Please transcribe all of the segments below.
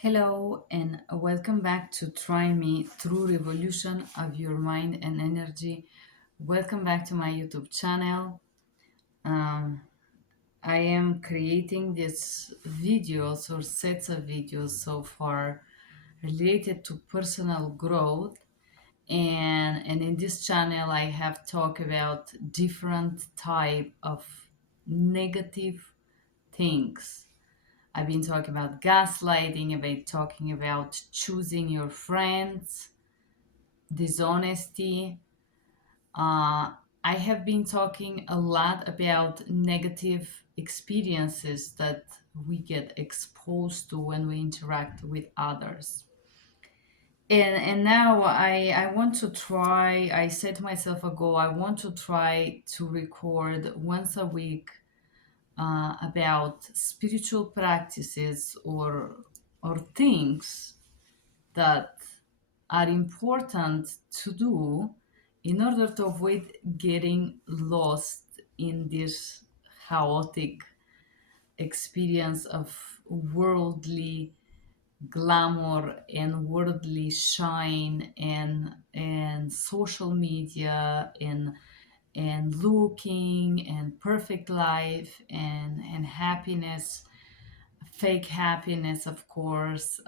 Hello and welcome back to Try Me Through Revolution of Your Mind and Energy. Welcome back to my YouTube channel. Um, I am creating these videos or sets of videos so far related to personal growth, and in this channel I have talked about different type of negative things. I've been talking about gaslighting, I've been talking about choosing your friends, dishonesty. I have been talking a lot about negative experiences that we get exposed to when we interact with others. And now I want to try, I said to myself ago, I want to try to record once a week about spiritual practices or things that are important to do in order to avoid getting lost in this chaotic experience of worldly glamour and worldly shine and social media and looking and perfect life and happiness, fake happiness, of course.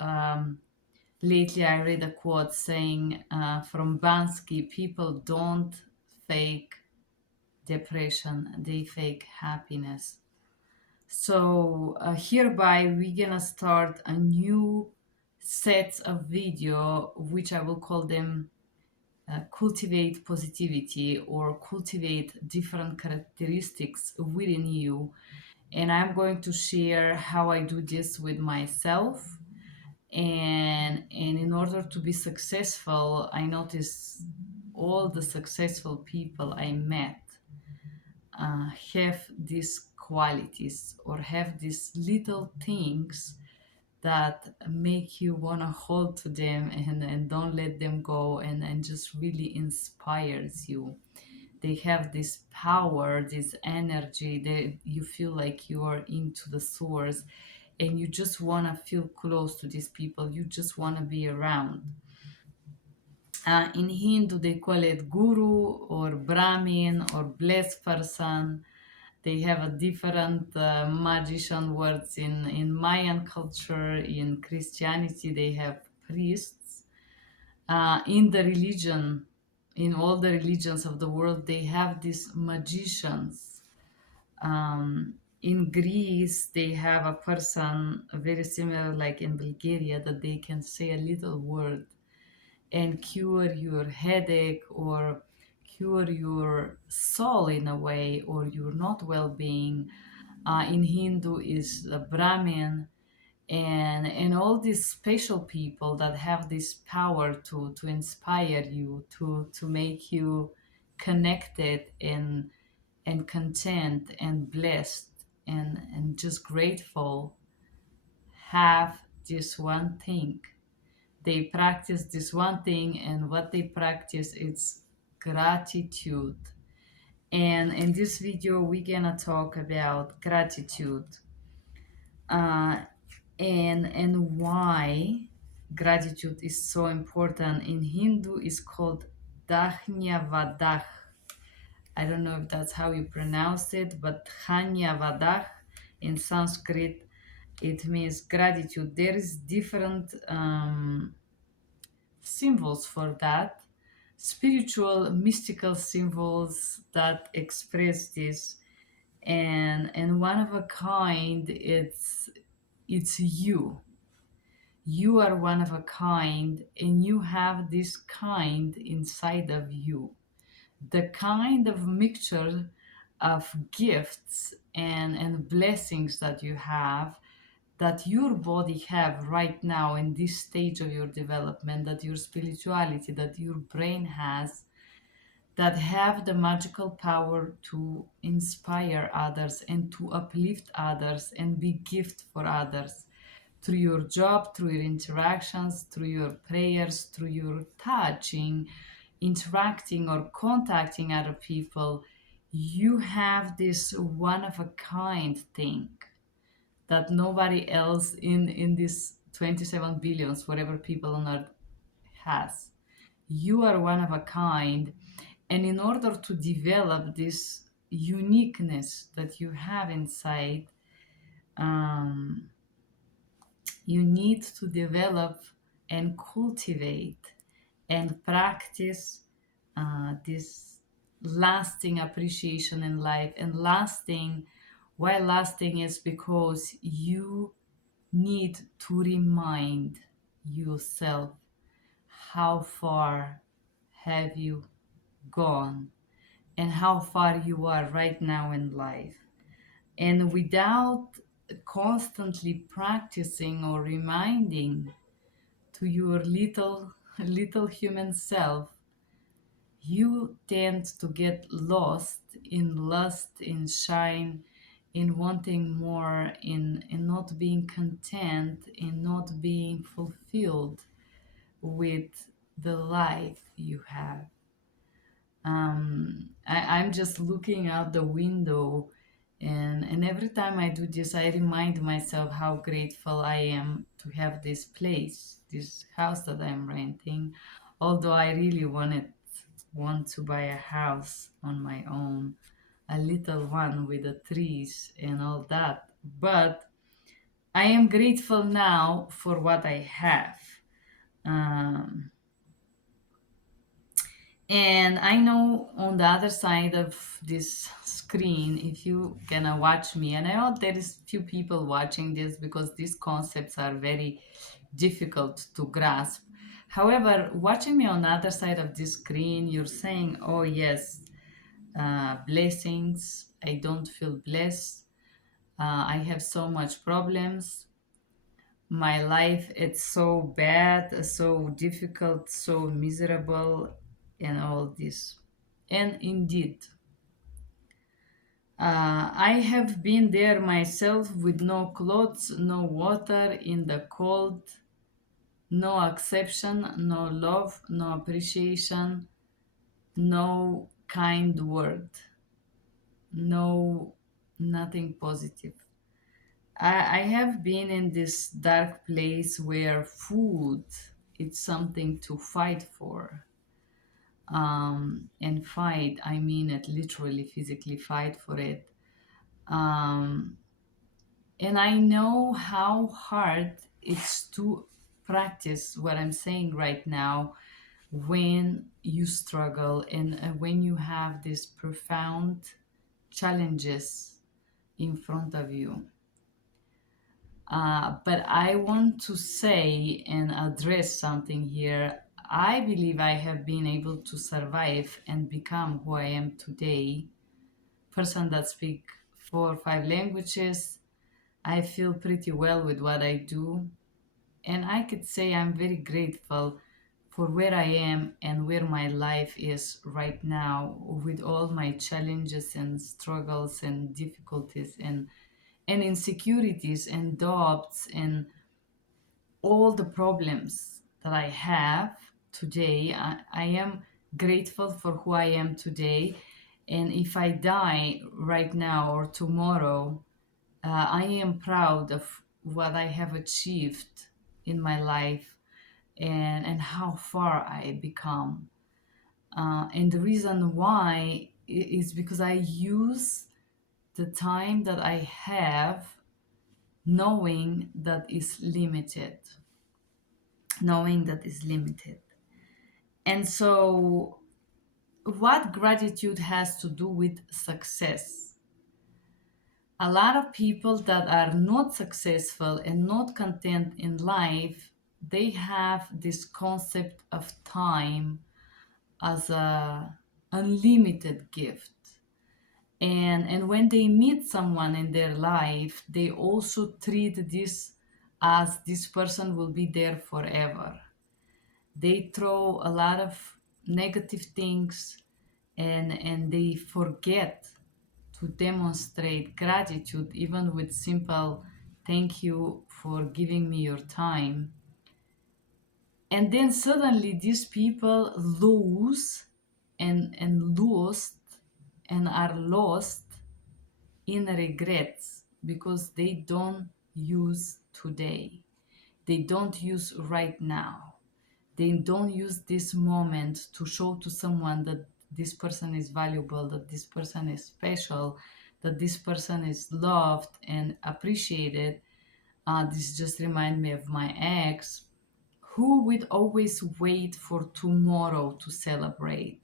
Lately I read a quote saying from Bansky, people don't fake depression, they fake happiness. So hereby we're gonna start a new set of video which I will call them cultivate positivity or cultivate different characteristics within you. And I'm going to share how I do this with myself. And in order to be successful, I noticed all the successful people I met have these qualities or have these little things that make you want to hold to them and don't let them go and just really inspires you. They have this power, this energy that you feel like you are into the source and you just want to feel close to these people. You just want to be around. In Hindu, they call it guru or Brahmin or blessed person. They have a different magician words in Mayan culture. In Christianity, they have priests. In the religion, in all the religions of the world, they have these magicians. In Greece, they have a person very similar, like in Bulgaria, that they can say a little word and cure your headache or cure your soul in a way or your not well-being. In Hindu is a Brahmin, and all these special people that have this power to inspire you, to make you connected and content and blessed and just grateful, have this one thing. They practice this one thing, and what they practice is gratitude. And in this video we're gonna talk about gratitude, uh, and why gratitude is so important. In Hindu is called Dhanyavadah. I don't know if that's how you pronounce it, but Dhanyavadah in Sanskrit, it means gratitude. There is different symbols for that, spiritual mystical symbols that express this, and one of a kind, it's you are one of a kind and you have this kind inside of you, the kind of mixture of gifts and blessings that you have, that your body have right now in this stage of your development, that your spirituality, that your brain has, that have the magical power to inspire others and to uplift others and be gift for others through your job, through your interactions, through your prayers, through your touching, interacting or contacting other people. You have this one of a kind thing that nobody else in this 27 billions, whatever people on earth has. You are one of a kind. And in order to develop this uniqueness that you have inside, um, you need to develop and cultivate and practice this lasting appreciation in life. And lasting, why lasting is because you need to remind yourself how far have you gone and how far you are right now in life. And without constantly practicing or reminding to your little human self, you tend to get lost in lust, in shine, in wanting more, in not being content, in not being fulfilled with the life you have. I'm just looking out the window, and every time I do this, I remind myself how grateful I am to have this place, this house that I'm renting. Although I really want to buy a house on my own, a little one with the trees and all that. But I am grateful now for what I have. Um, And I know on the other side of this screen, if you gonna watch me, and I know there is few people watching this because these concepts are very difficult to grasp. However, watching me on the other side of this screen, you're saying, "Oh yes, blessings. I don't feel blessed. I have so much problems. My life it's so bad, so difficult, so miserable, and all this." And indeed, I have been there myself with no clothes, no water, in the cold, no acceptance, no love, no appreciation, no kind word, no nothing positive. I have been in this dark place where food it's something to fight for. And fight, I mean it literally, physically fight for it. Um, and I know how hard it's to practice what I'm saying right now when you struggle and when you have these profound challenges in front of you. But I want to say and address something here. I believe I have been able to survive and become who I am today. Person that speak 4 or 5 languages. I feel pretty well with what I do. And I could say I'm very grateful for where I am and where my life is right now with all my challenges and struggles and difficulties and insecurities and doubts and all the problems that I have today. I am grateful for who I am today. And if I die right now or tomorrow, I am proud of what I have achieved in my life and how far I become. And the reason why is because I use the time that I have knowing that is limited, knowing that is limited. And so, what gratitude has to do with success? A lot of people that are not successful and not content in life, they have this concept of time as a unlimited gift. And when they meet someone in their life, they also treat this as this person will be there forever. They throw a lot of negative things, and they forget to demonstrate gratitude even with simple thank you for giving me your time. And then suddenly these people lose and lost and are lost in regrets because they don't use today. They don't use right now. They don't use this moment to show to someone that this person is valuable, that this person is special, that this person is loved and appreciated. This just remind me of my ex, who would always wait for tomorrow to celebrate,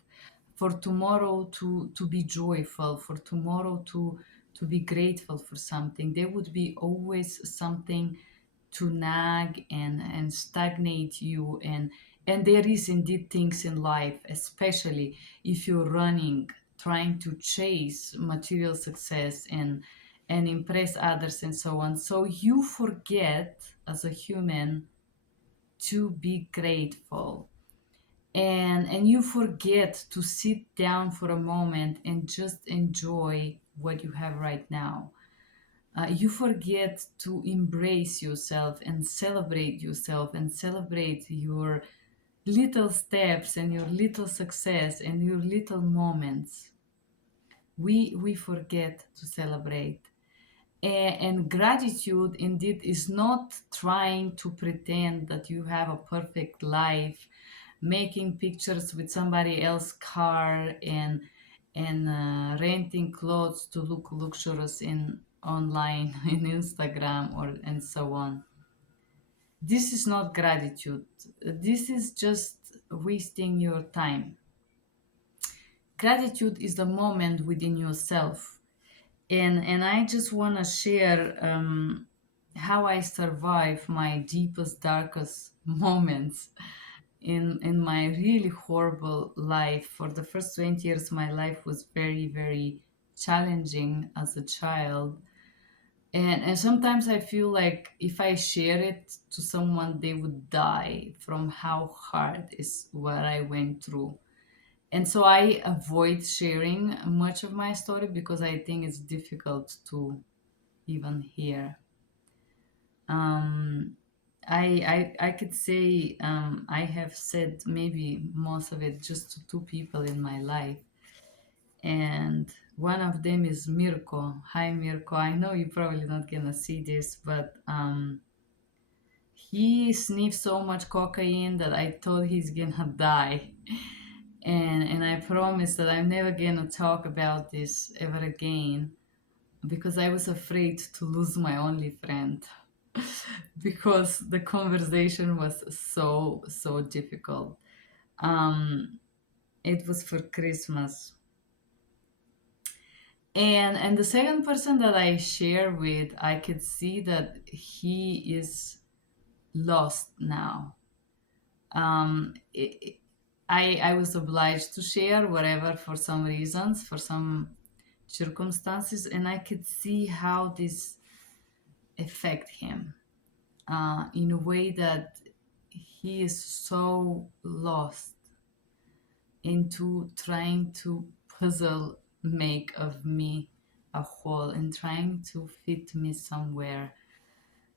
for tomorrow to be joyful, for tomorrow to be grateful for something. There would be always something to nag and stagnate you, and there is indeed things in life, especially if you're running, trying to chase material success and impress others and so on, so you forget as a human to be grateful, and you forget to sit down for a moment and just enjoy what you have right now. You forget to embrace yourself and celebrate your little steps and your little success and your little moments. We forget to celebrate. And gratitude indeed is not trying to pretend that you have a perfect life, making pictures with somebody else's car and renting clothes to look luxurious in online in Instagram or and so on. This is not gratitude. This is just wasting your time. Gratitude is the moment within yourself. And I just want to share how I survive my deepest, darkest moments in my really horrible life. For the first 20 years, my life was very, very challenging as a child. And sometimes I feel like if I share it to someone, they would die from how hard is what I went through. And so I avoid sharing much of my story because I think it's difficult to even hear. Um, I could say I have said maybe most of it just to two people in my life. And one of them is Mirko. Hi, Mirko. I know you're probably not gonna see this, but he sniffed so much cocaine that I thought he's gonna die. And I promised that I'm never gonna talk about this ever again because I was afraid to lose my only friend because the conversation was so difficult. Um, it was for Christmas, and the second person that I share with, I could see that he is lost now. I was obliged to share whatever for some reasons, for some circumstances, and I could see how this affect him in a way that he is so lost into trying to puzzle make of me a whole and trying to fit me somewhere.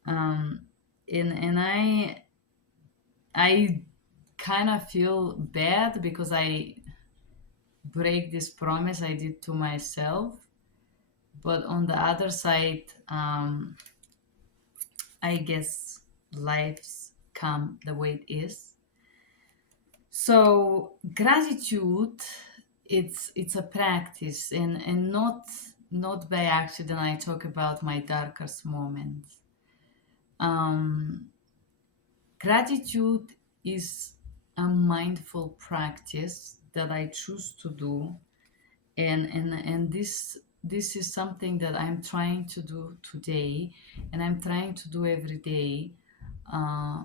Um, and I kind of feel bad because I break this promise I did to myself. But on the other side, I guess life's come the way it is. So gratitude, it's a practice, and not by accident. I talk about my darkest moments. Um, Gratitude is a mindful practice that I choose to do, and this is something that I'm trying to do today, and I'm trying to do every day uh,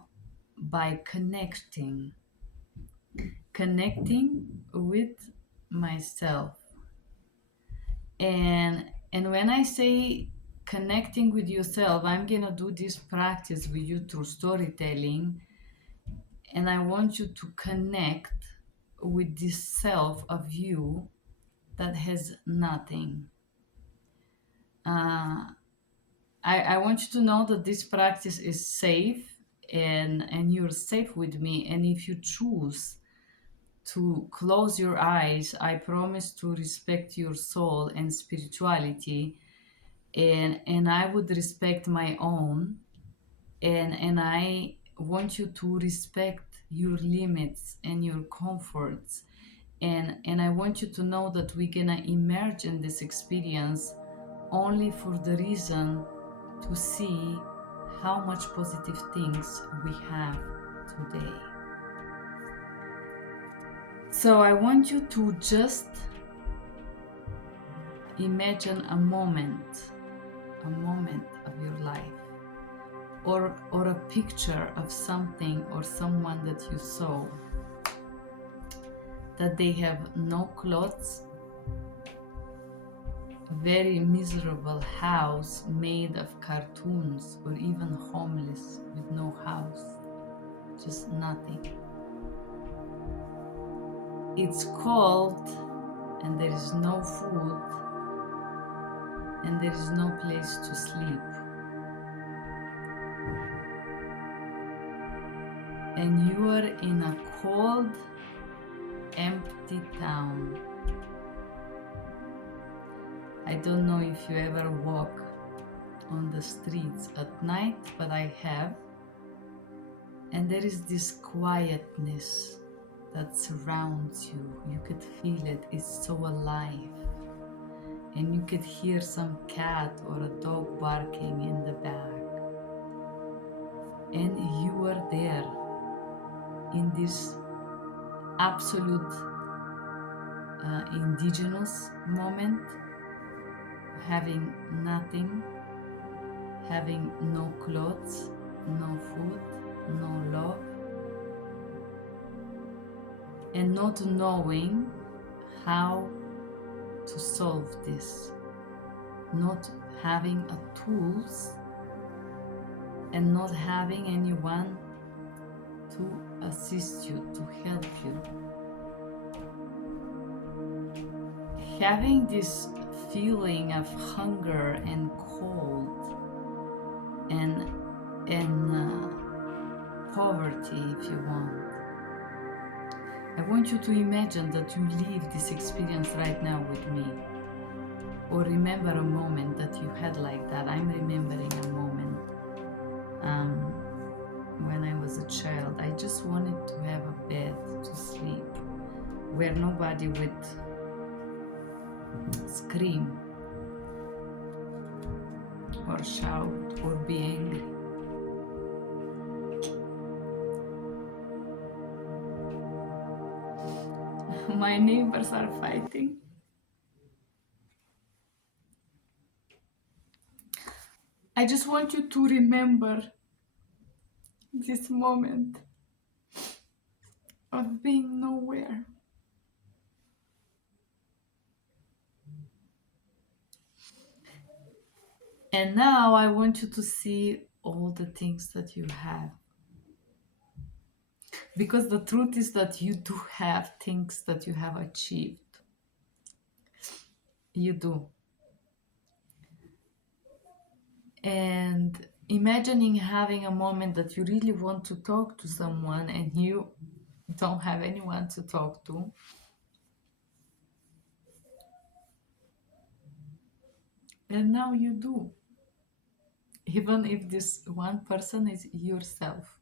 by connecting with myself. And when I say connecting with yourself, I'm gonna do this practice with you through storytelling, and I want you to connect with this self of you that has nothing. uh, I want you to know that this practice is safe, and you're safe with me, and if you choose to close your eyes, I promise to respect your soul and spirituality, and I would respect my own, and I want you to respect your limits and your comforts, and I want you to know that we're gonna emerge in this experience only for the reason to see how much positive things we have today. So I want you to just imagine a moment of your life, or a picture of something or someone that you saw, that they have no clothes, a very miserable house made of cartoons, or even homeless with no house, just nothing. It's cold and there is no food and there is no place to sleep. And you are in a cold, empty town. I don't know if you ever walk on the streets at night, but I have. And there is this quietness that surrounds you. You could feel it, it's so alive. And you could hear some cat or a dog barking in the back. And you are there in this absolute indigenous moment, having nothing, having no clothes, no food, no love, and not knowing how to solve this, not having a tools and not having anyone to assist you, to help you. Having this feeling of hunger and cold and poverty, if you want. I want you to imagine that you live this experience right now with me, or remember a moment that you had like that. I'm remembering a moment when I was a child. I just wanted to have a bed to sleep where nobody would scream or shout or be angry. My neighbors are fighting. I just want you to remember this moment of being nowhere. And now I want you to see all the things that you have. Because the truth is that you do have things that you have achieved. You do. And imagining having a moment that you really want to talk to someone and you don't have anyone to talk to. And now you do. Even if this one person is yourself.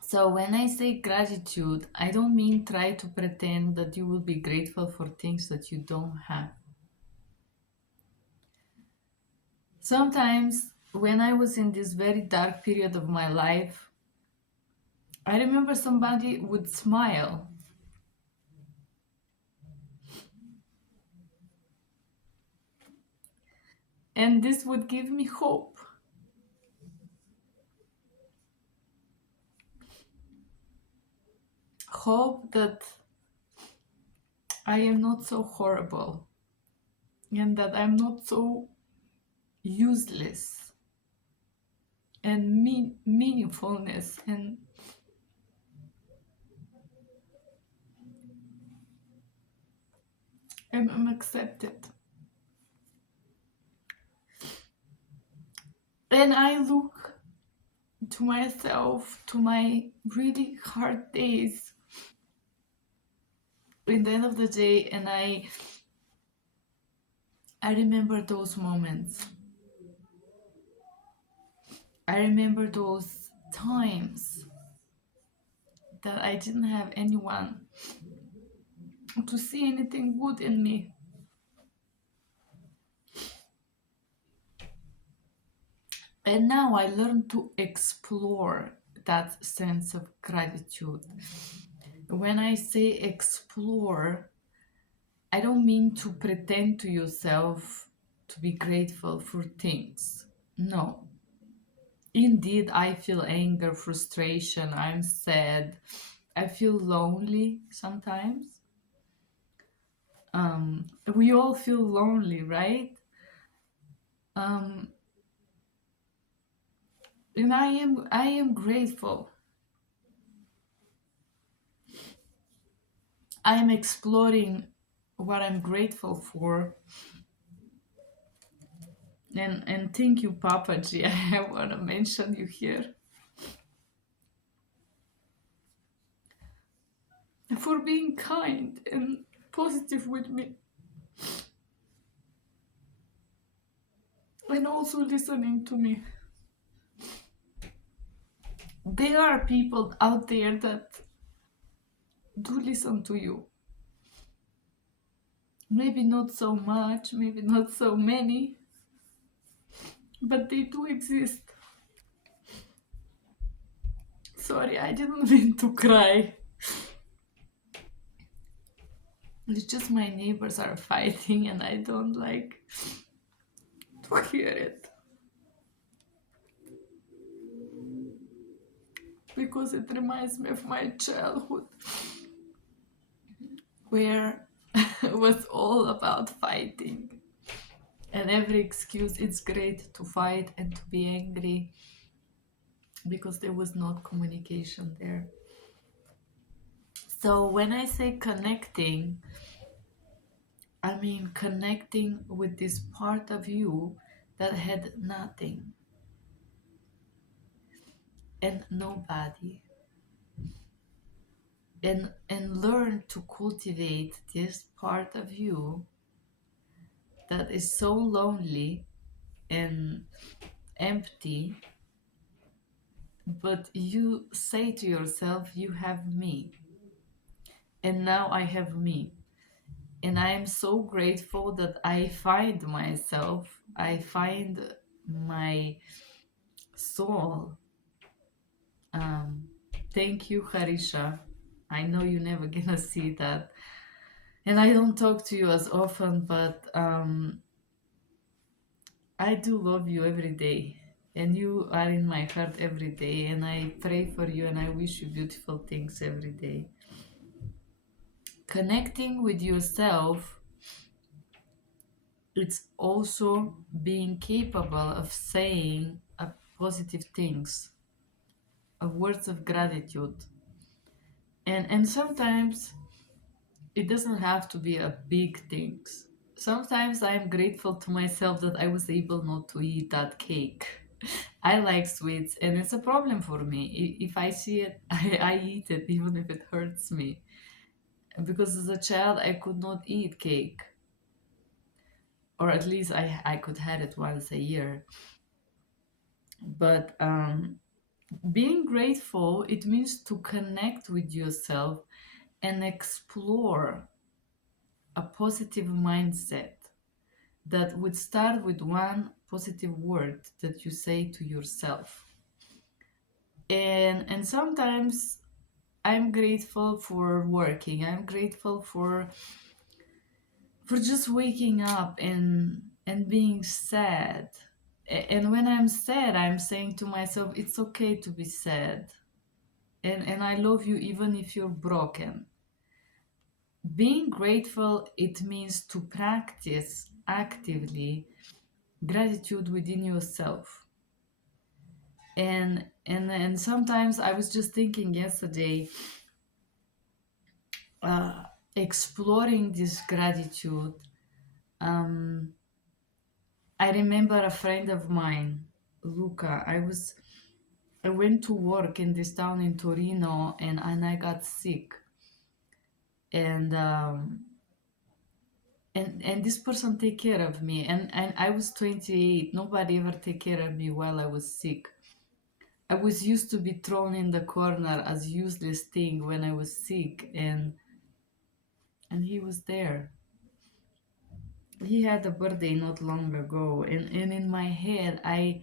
So when I say gratitude, I don't mean try to pretend that you will be grateful for things that you don't have. Sometimes when I was in this very dark period of my life, I remember somebody would smile. And this would give me hope. Hope that I am not so horrible and that I'm not so useless, and meaningfulness and I'm accepted. Then I look to myself, to my really hard days in the end of the day, and I remember those moments. I remember those times that I didn't have anyone to see anything good in me. And now I learn to explore that sense of gratitude. When I say explore, I don't mean to pretend to yourself to be grateful for things. No. Indeed, I feel anger, frustration, I'm sad, I feel lonely sometimes. We all feel lonely, right? Um, and I am grateful. I am exploring what I'm grateful for. And thank you, Papa G. I want to mention you here for being kind and positive with me, and also listening to me. There are people out there that do listen to you. Maybe not so much, maybe not so many, but they do exist. Sorry, I didn't mean to cry. It's just my neighbors are fighting and I don't like to hear it because it reminds me of my childhood where it was all about fighting. And every excuse, it's great to fight and to be angry because there was not communication there. So when I say connecting, I mean connecting with this part of you that had nothing and nobody. And learn to cultivate this part of you that is so lonely and empty, but you say to yourself, you have me, and now I have me. And I am so grateful that I find myself, I find my soul. um, Thank you, Harisha. I know you're never gonna see that, and I don't talk to you as often, but I do love you every day, and you are in my heart every day, and I pray for you and I wish you beautiful things every day. Connecting with yourself, it's also being capable of saying positive things, of words of gratitude. And sometimes it doesn't have to be a big things. Sometimes I'm grateful to myself that I was able not to eat that cake. I like sweets, and it's a problem for me. If I see it, I eat it, even if it hurts me. Because as a child, I could not eat cake, or at least I could have it once a year. But being grateful, it means to connect with yourself and explore a positive mindset that would start with one positive word that you say to yourself. And sometimes I'm grateful for working. I'm grateful for just waking up and being sad. And when I'm sad, I'm saying to myself, it's okay to be sad. And I love you even if you're broken. Being grateful, it means to practice actively gratitude within yourself. And sometimes I was just thinking yesterday, uh, exploring this gratitude. um, I remember a friend of mine, Luca. I went to work in this town in Torino, and I got sick. And um, and and this person take care of me, and I was 28. Nobody ever take care of me while I was sick. I was used to be thrown in the corner as useless thing when I was sick, and he was there. He had a birthday not long ago, and in my head I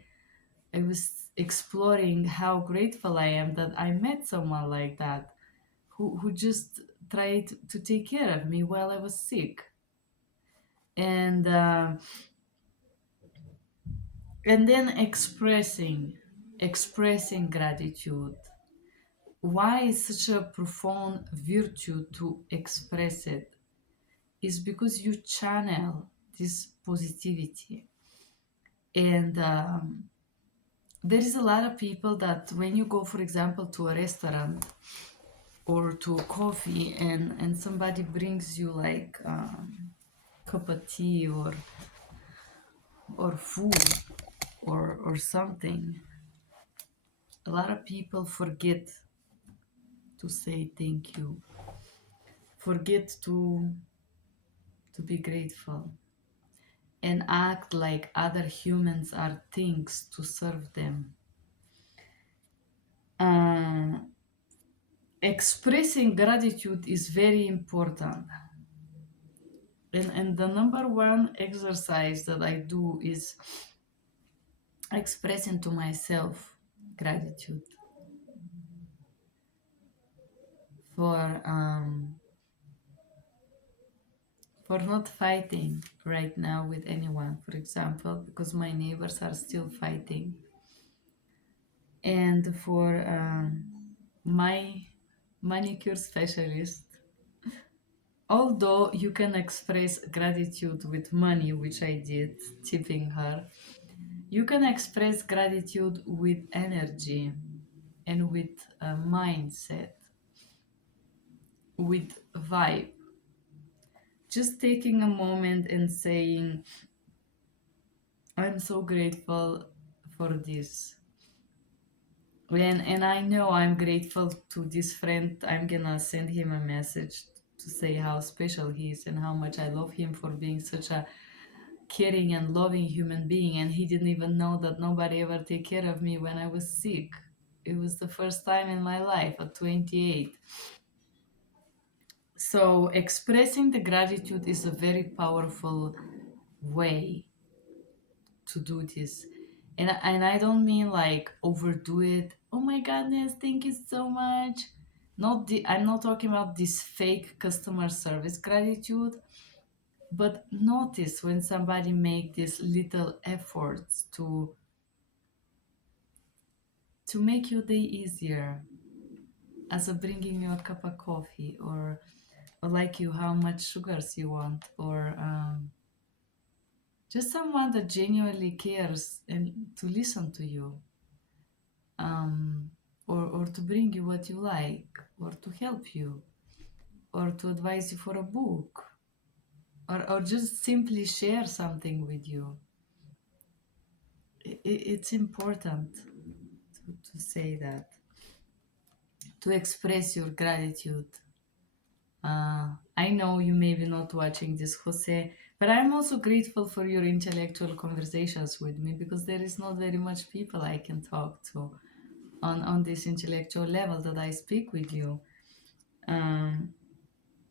was exploring how grateful I am that I met someone like that who just tried to take care of me while I was sick. And and then expressing gratitude. Why is such a profound virtue to express it? Is because you channel this positivity. And there is a lot of people that when you go, for example, to a restaurant or to a coffee, and somebody brings you like cup of tea or food or something, a lot of people forget to say thank you, forget to be grateful, and act like other humans are things to serve them. Uh, Expressing gratitude is very important. And the number one exercise that I do is expressing to myself gratitude for for not fighting right now with anyone, for example, because my neighbors are still fighting, and for my manicure specialist. Although you can express gratitude with money, which I did, tipping her, you can express gratitude with energy and with a mindset, with vibe. Just taking a moment and saying, I'm so grateful for this. And I know I'm grateful to this friend. I'm gonna send him a message to say how special he is and how much I love him for being such a caring and loving human being. And he didn't even know that nobody ever take care of me when I was sick. It was the first time in my life at 28. So expressing the gratitude is a very powerful way to do this. And I don't mean like overdo it. Oh my goodness, thank you so much. I'm not talking about this fake customer service gratitude, but notice when somebody make these little efforts to make your day easier, as a bringing you a cup of coffee, or like you how much sugars you want, or just someone that genuinely cares and to listen to you, um, or to bring you what you like, or to help you, or to advise you for a book, or just simply share something with you. It's important to say that, to express your gratitude. I know you may be not watching this, Jose, but I'm also grateful for your intellectual conversations with me, because there is not very much people I can talk to on this intellectual level that I speak with you. Um,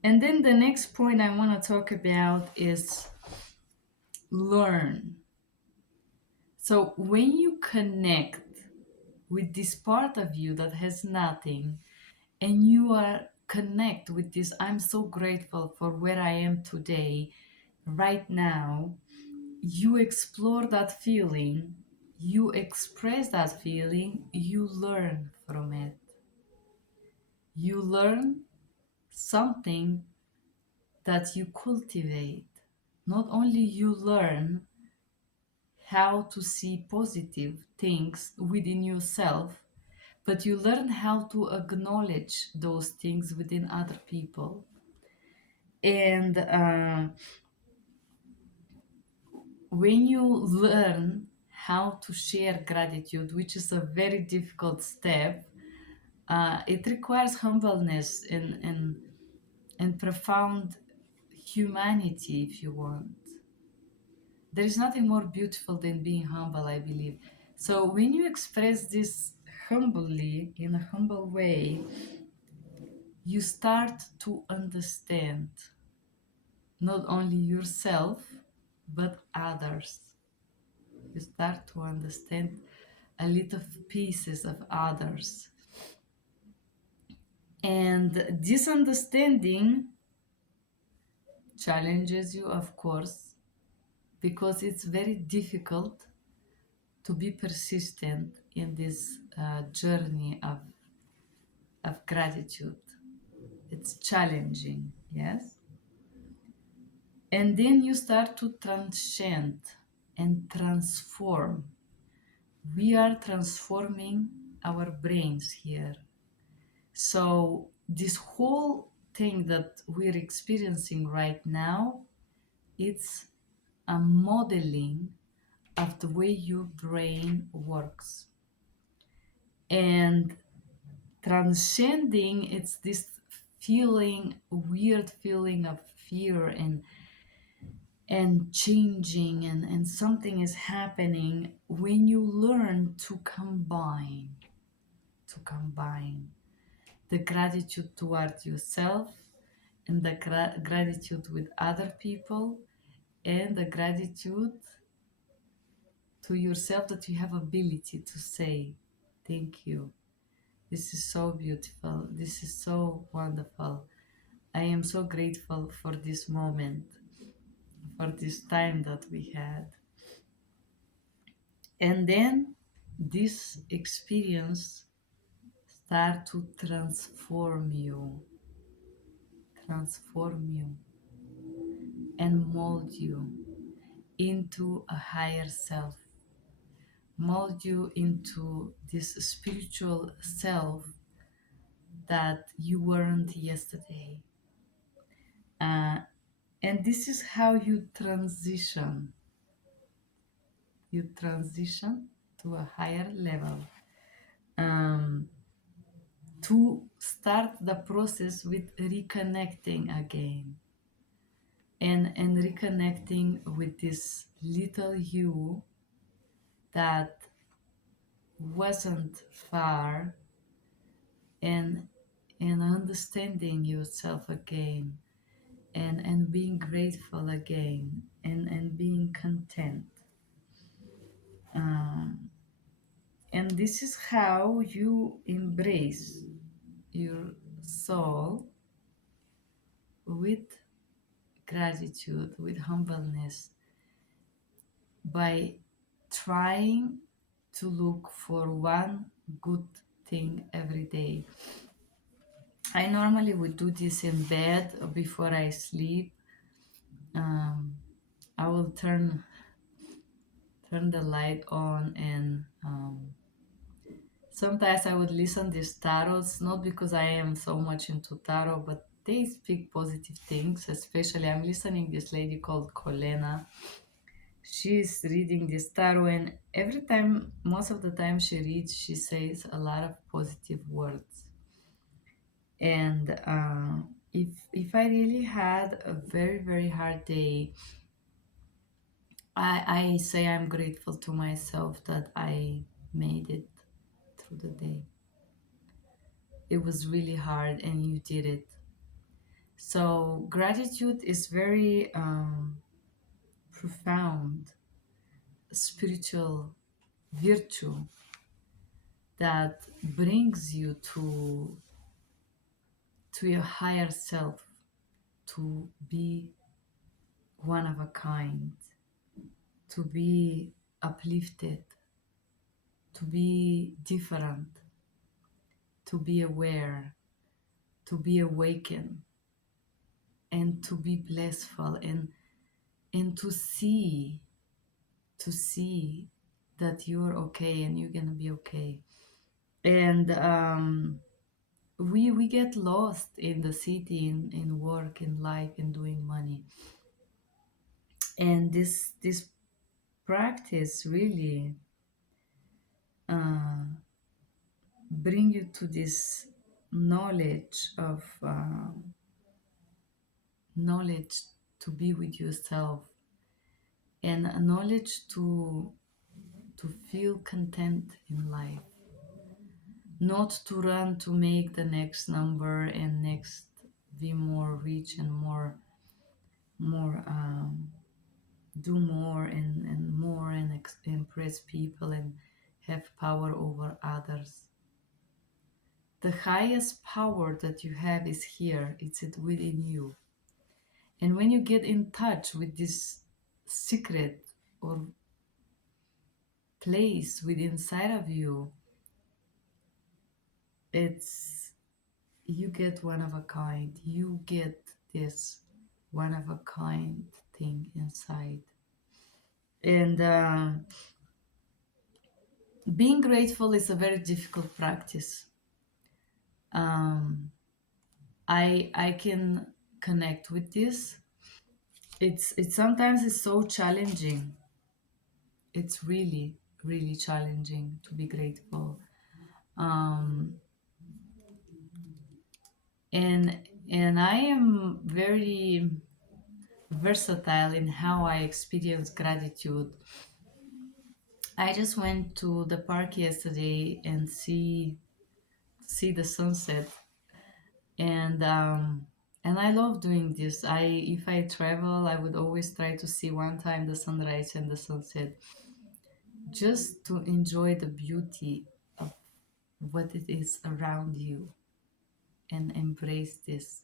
and then the next point I want to talk about is learn. So when you connect with this part of you that has nothing, and you are connect with this, I'm so grateful for where I am today, right now, you explore that feeling, you express that feeling, you learn from it. You learn something that you cultivate. Not only you learn how to see positive things within yourself, but you learn how to acknowledge those things within other people. And when you learn how to share gratitude, which is a very difficult step, it requires humbleness and profound humanity, if you want. There is nothing more beautiful than being humble, I believe. So when you express this humbly, in a humble way, you start to understand not only yourself but others. You start to understand a little pieces of others. And this understanding challenges you, of course, because it's very difficult to be persistent in this journey of gratitude. It's challenging, yes? And then you start to transcend and transform. We are transforming our brains here. So, this whole thing that we're experiencing right now, it's a modeling of the way your brain works. And transcending, it's this feeling, weird feeling of fear and changing, and something is happening when you learn to combine the gratitude toward yourself and the gratitude with other people and the gratitude to yourself that you have ability to say thank you. This is so beautiful. This is so wonderful. I am so grateful for this moment, for this time that we had. And then this experience start to transform you and mold you into a higher self, mold you into this spiritual self that you weren't yesterday. Uh, and this is how you transition. You transition to a higher level, um, to start the process with reconnecting again, and reconnecting with this little you that wasn't far, and understanding yourself again, and being grateful again, and being content. Um, and this is how you embrace your soul with gratitude, with humbleness, by trying to look for one good thing every day. I normally would do this in bed before I sleep. Um, I will turn the light on, and sometimes I would listen these tarots, not because I am so much into tarot, but they speak positive things. Especially, I'm listening this lady called Colena. She's reading this tarot, and every time, most of the time she reads, she says a lot of positive words. And if I really had a very very hard day, I say I'm grateful to myself that I made it through the day. It was really hard, and you did it. So gratitude is very profound spiritual virtue that brings you to your higher self, to be one of a kind, to be uplifted, to be different, to be aware, to be awakened, and to be blissful, and to see that you're okay and you're gonna be okay. And we get lost in the city, in work, in life, in doing money. And this practice really uh, bring you to this knowledge of knowledge to be with yourself, and a knowledge to feel content in life, not to run to make the next number and next be more rich and more do more and more and impress people and have power over others. The highest power that you have is here, it's it within you. And when you get in touch with this secret or place within inside of you, it's you get one of a kind. You get this one of a kind thing inside. And being grateful is a very difficult practice. Um, I can connect with this. It's sometimes it's so challenging. It's really really challenging to be grateful. Um, and and I am very versatile in how I experience gratitude. I just went to the park yesterday and see the sunset, and and I love doing this. I if I travel, I would always try to see one time the sunrise and the sunset, just to enjoy the beauty of what it is around you and embrace this.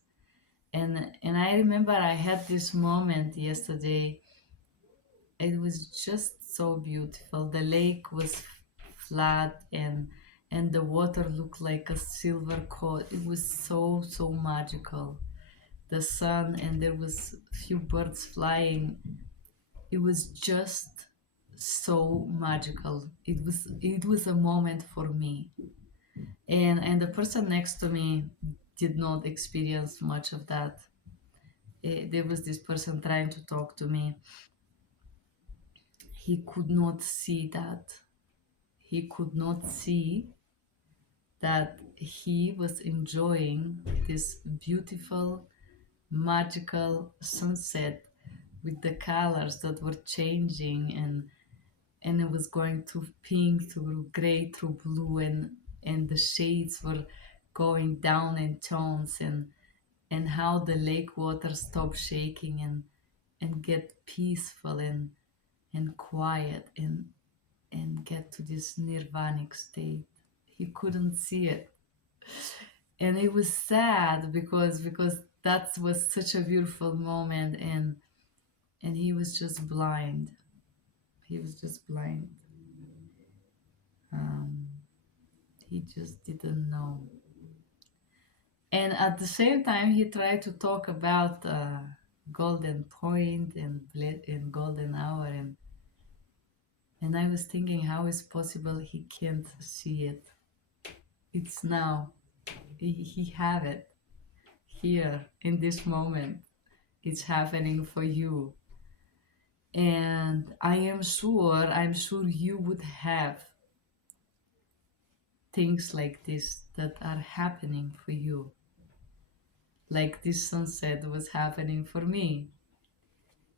And I remember I had this moment yesterday. It was just so beautiful. The lake was flat and the water looked like a silver coat. It was so magical. The sun and there was few birds flying. It was just so magical. It was a moment for me. And the person next to me did not experience much of that. There was this person trying to talk to me. He could not see that. He could not see that he was enjoying this beautiful, magical sunset with the colors that were changing, and it was going through pink, through gray, through blue, and the shades were going down in tones, and how the lake water stopped shaking and get peaceful and quiet and get to this nirvanic state. He couldn't see it, and it was sad because that was such a beautiful moment, and he was just blind. He was just blind. um, he just didn't know. And at the same time he tried to talk about golden point and golden hour, and I was thinking, how is possible he can't see it? It's now. He have it here in this moment. It's happening for you. And I'm sure you would have things like this that are happening for you, like this sunset was happening for me.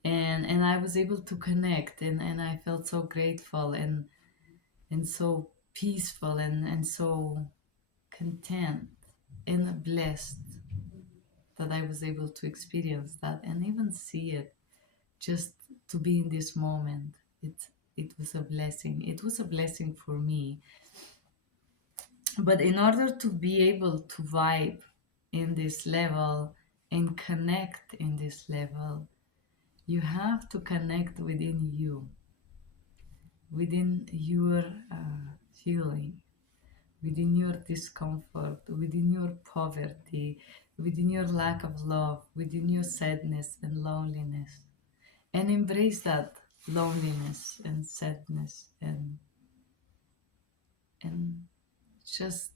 And I was able to connect, and I felt so grateful and so peaceful and so content and blessed that I was able to experience that and even see it, just to be in this moment. It was a blessing. It was a blessing for me. But in order to be able to vibe in this level and connect in this level, you have to connect within you, within your feeling, within your discomfort, within your poverty, within your lack of love, within your sadness and loneliness, and embrace that loneliness and sadness and just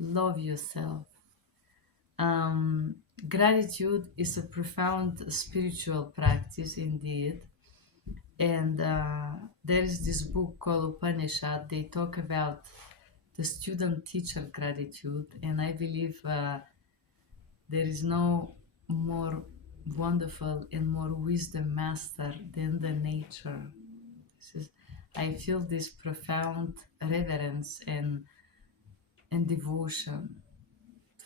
love yourself. Um, Gratitude is a profound spiritual practice indeed. And there is this book called Upanishad. They talk about the student teacher gratitude, and I believe there is no more wonderful and more wisdom master than the nature. This is, I feel this profound reverence and devotion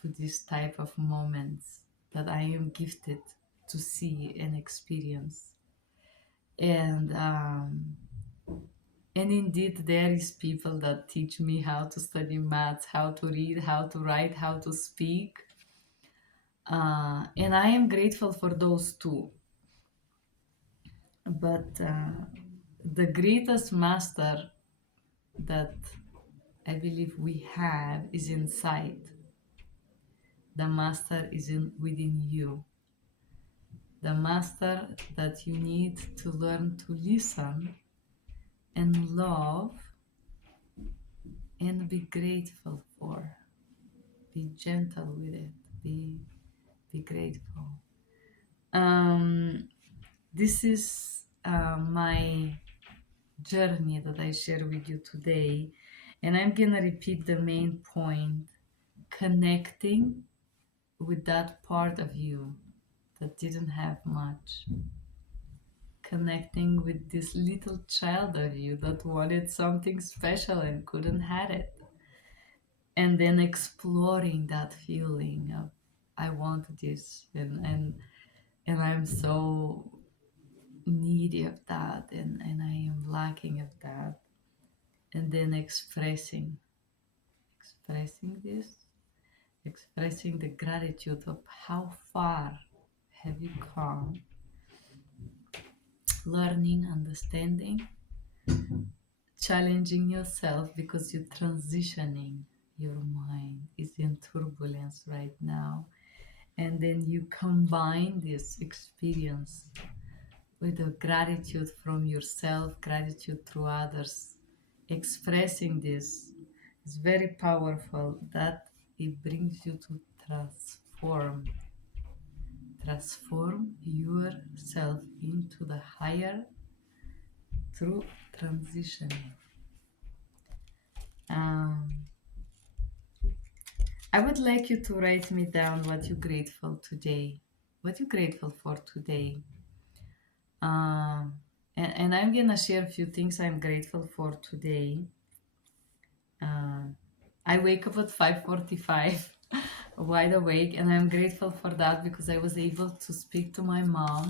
to this type of moments that I am gifted to see and experience. And and indeed, there is people that teach me how to study maths, how to read, how to write, how to speak, and I am grateful for those too. But the greatest master that I believe we have is inside. The master is within you. The master that you need to learn to listen and love and be grateful for. Be gentle with it. Be grateful. Um, this is my journey that I share with you today, and I'm gonna repeat the main point: connecting with that part of you that didn't have much, connecting with this little child of you that wanted something special and couldn't have it, and then exploring that feeling of I want this, and I'm so needy of that, and I am lacking of that, and then expressing this, expressing the gratitude of how far have you come, learning, understanding, challenging yourself because you're transitioning. Your mind is in turbulence right now, and then you combine this experience with the gratitude from yourself, gratitude through others. Expressing this is very powerful, that it brings you to transform yourself into the higher through transitioning. um, I would like you to write me down what you're grateful today, what you're grateful for today. um, and I'm gonna share a few things I'm grateful for today. uh, I wake up at 5:45 wide awake, and I'm grateful for that because I was able to speak to my mom,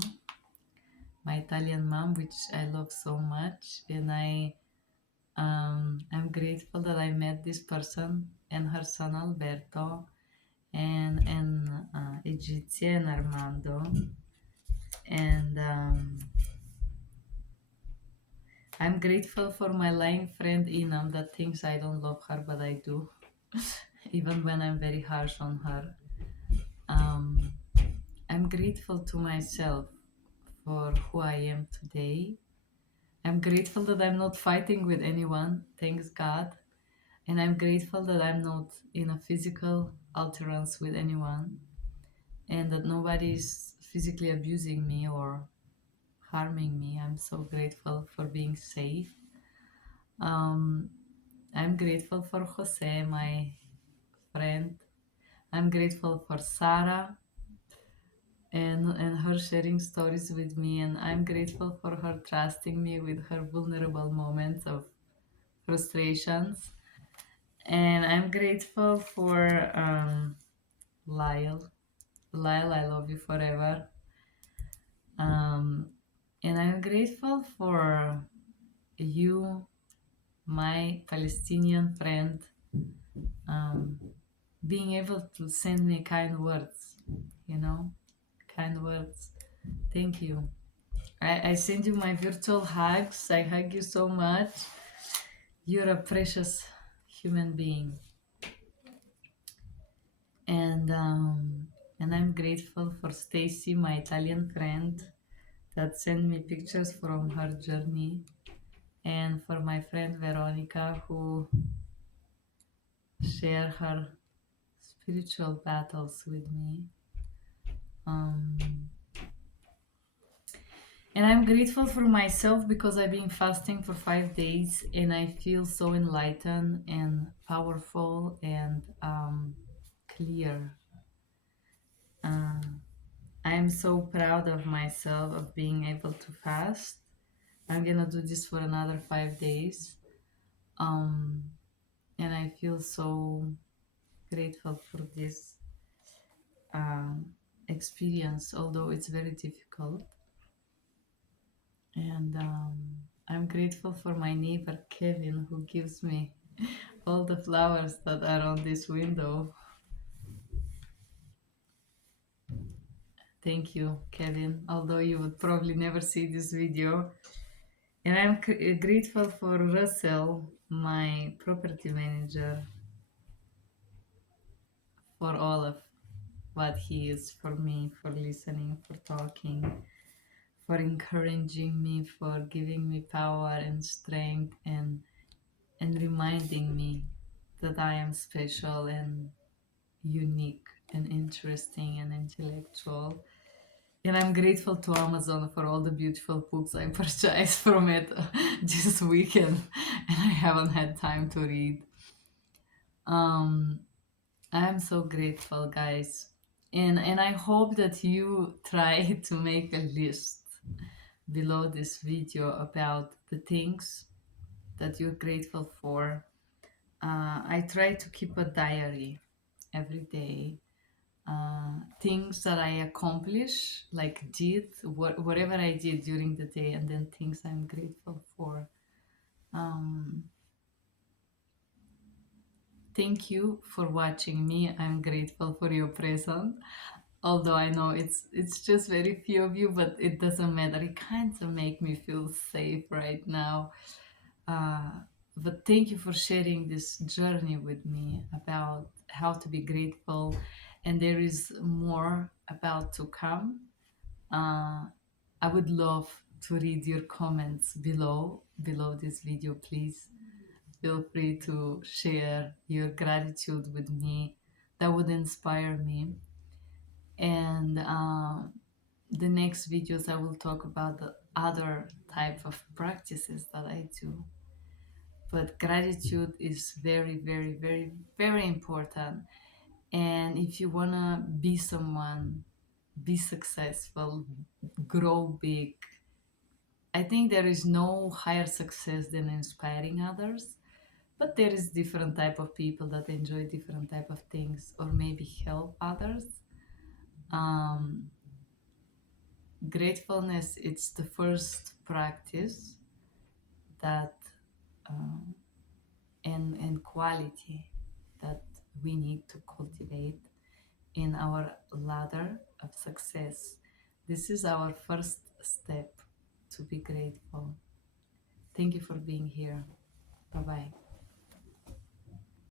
my Italian mom, which I love so much. And I'm grateful that I met this person and her son Alberto, and Egizia and Armando. And I'm grateful for my lying friend Inam that thinks I don't love her, but I do, even when I'm very harsh on her. Um, I'm grateful to myself for who I am today. I'm grateful that I'm not fighting with anyone, thanks God. And I'm grateful that I'm not in a physical alterance with anyone, and that nobody's physically abusing me or harming me. I'm so grateful for being safe. Um, I'm grateful for Jose, my friend. I'm grateful for Sarah and her sharing stories with me, and I'm grateful for her trusting me with her vulnerable moments of frustrations. And I'm grateful for Lyle. Lyle, I love you forever. Um, and I'm grateful for you, my Palestinian friend, um, being able to send me kind words, you know, kind words. Thank you. I send you my virtual hugs. I hug you so much. You're a precious human being. And and I'm grateful for Stacy, my Italian friend, that sent me pictures from her journey, and for my friend Veronica, who share her spiritual battles with me. Um, and I'm grateful for myself because I've been fasting for 5 days, and I feel so enlightened and powerful and clear. Uh, I am so proud of myself of being able to fast. I'm gonna do this for another 5 days. Um, And I feel so grateful for this um, experience, although it's very difficult. And I'm grateful for my neighbor Kevin, who gives me all the flowers that are on this window. Thank you, Kevin, although you would probably never see this video. And I'm grateful for Russell, my property manager, for all of what he is for me, for listening, for talking, for encouraging me, for giving me power and strength, and reminding me that I am special and unique and interesting and intellectual. And I'm grateful to Amazon for all the beautiful books I purchased from it this weekend, and I haven't had time to read. Um, I'm so grateful, guys. And I hope that you try to make a list below this video about the things that you're grateful for. I try to keep a diary every day. Things that I accomplish, like whatever I did during the day, and then things I'm grateful for. Um, Thank you for watching me. I'm grateful for your presence. Although I know it's just very few of you, but it doesn't matter. It kind of make me feel safe right now. Uh, but thank you for sharing this journey with me about how to be grateful, and there is more about to come. Uh, I would love to read your comments below this video. Please feel free to share your gratitude with me. That would inspire me. And the next videos I will talk about the other type of practices that I do. But gratitude is very, very, very, very important. And if you wanna be someone, be successful, grow big, I think there is no higher success than inspiring others. But there is different type of people that enjoy different type of things, or maybe help others. Um, Gratefulness, it's the first practice that um, and quality that we need to cultivate in our ladder of success. This is our first step to be grateful. Thank you for being here. Bye bye.